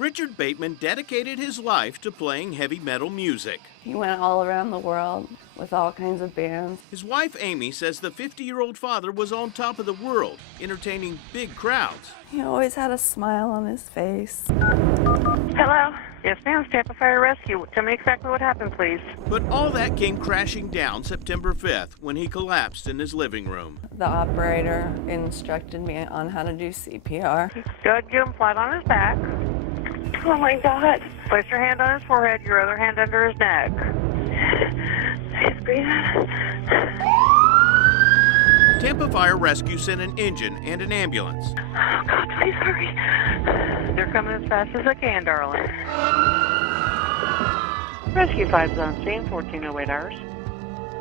Richard Bateman dedicated his life to playing heavy metal music. He went all around the world with all kinds of bands. His wife Amy says the 50-year-old father was on top of the world, entertaining big crowds. He always had a smile on his face. Hello? Yes, ma'am. Tampa Fire Rescue. Tell me exactly what happened, please. But all that came crashing down September 5th when he collapsed in his living room. The operator instructed me on how to do CPR. Go ahead and give him flat on his back. Oh my God. Place your hand on his forehead, your other hand under his neck. Please breathe out. Tampa Fire Rescue sent an engine and an ambulance. Oh God, please hurry. They're coming as fast as they can, darling. Rescue 5's on scene, 1408 hours.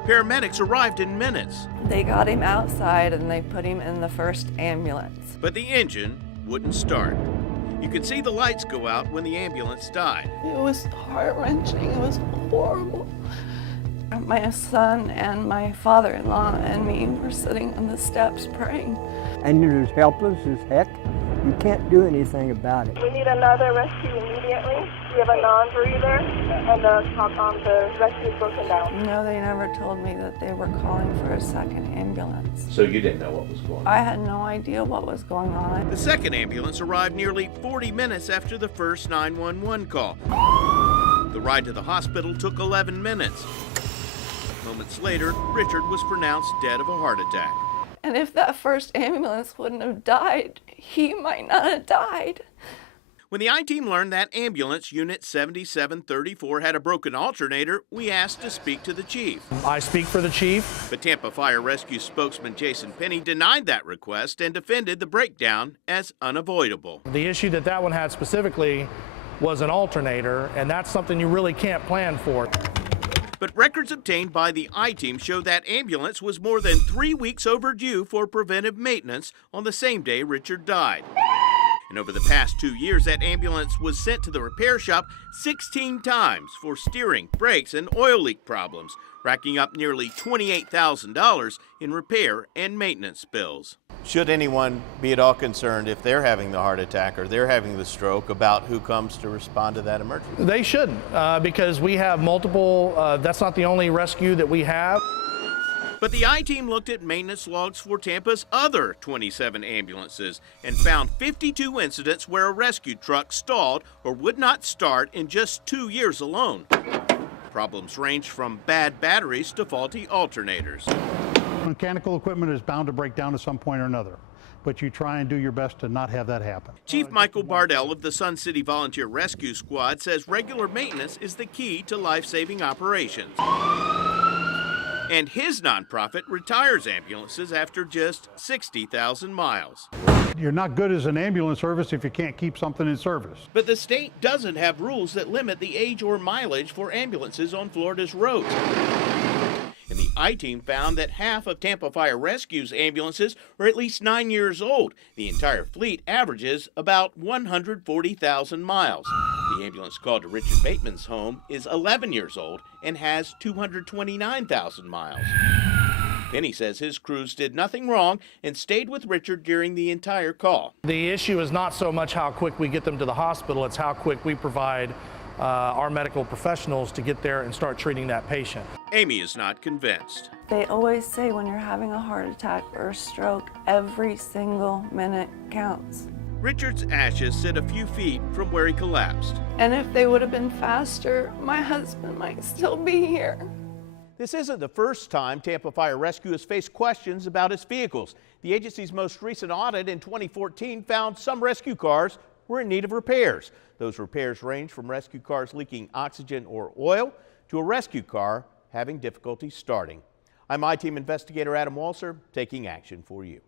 Paramedics arrived in minutes. They got him outside and they put him in the first ambulance. But the engine wouldn't start. You could see the lights go out when the ambulance died. It was heart-wrenching. It was horrible. My son and my father-in-law and me were sitting on the steps praying. And you're as helpless as heck. You can't do anything about it. We need another rescue immediately. We have a non-breather and the rescue is broken down. No, they never told me that they were calling for a second ambulance. So you didn't know what was going on? I had no idea what was going on. The second ambulance arrived nearly 40 minutes after the first 911 call. The ride to the hospital took 11 minutes. Moments later, Richard was pronounced dead of a heart attack. And if that first ambulance wouldn't have died, he might not have died. When the I-Team learned that ambulance Unit 7734 had a broken alternator, we asked to speak to the chief. I speak for the chief. But Tampa Fire Rescue spokesman Jason Penny denied that request and defended the breakdown as unavoidable. The issue that one had specifically was an alternator, and that's something you really can't plan for. But records obtained by the I-Team show that ambulance was more than 3 weeks overdue for preventive maintenance on the same day Richard died. And over the past 2 years, that ambulance was sent to the repair shop 16 times for steering, brakes, and oil leak problems, racking up nearly $28,000 in repair and maintenance bills. Should anyone be at all concerned if they're having the heart attack or they're having the stroke about who comes to respond to that emergency? They shouldn't, because we have multiple, that's not the only rescue that we have. But the I-Team looked at maintenance logs for Tampa's other 27 ambulances and found 52 incidents where a rescue truck stalled or would not start in just 2 years alone. Problems ranged from bad batteries to faulty alternators. Mechanical equipment is bound to break down at some point or another, but you try and do your best to not have that happen. Chief Michael Bardell of the Sun City Volunteer Rescue Squad says regular maintenance is the key to life-saving operations. And his nonprofit retires ambulances after just 60,000 miles. You're not good as an ambulance service if you can't keep something in service. But the state doesn't have rules that limit the age or mileage for ambulances on Florida's roads. And the I-Team found that half of Tampa Fire Rescue's ambulances are at least 9 years old. The entire fleet averages about 140,000 miles. The ambulance called to Richard Bateman's home is 11 years old and has 229,000 miles. Penny says his crews did nothing wrong and stayed with Richard during the entire call. The issue is not so much how quick we get them to the hospital, it's how quick we provide our medical professionals to get there and start treating that patient. Amy is not convinced. They always say when you're having a heart attack or a stroke, every single minute counts. Richard's ashes sit a few feet from where he collapsed. And if they would have been faster, my husband might still be here. This isn't the first time Tampa Fire Rescue has faced questions about its vehicles. The agency's most recent audit in 2014 found some rescue cars were in need of repairs. Those repairs range from rescue cars leaking oxygen or oil to a rescue car having difficulty starting. I'm I-Team investigator Adam Walser, taking action for you.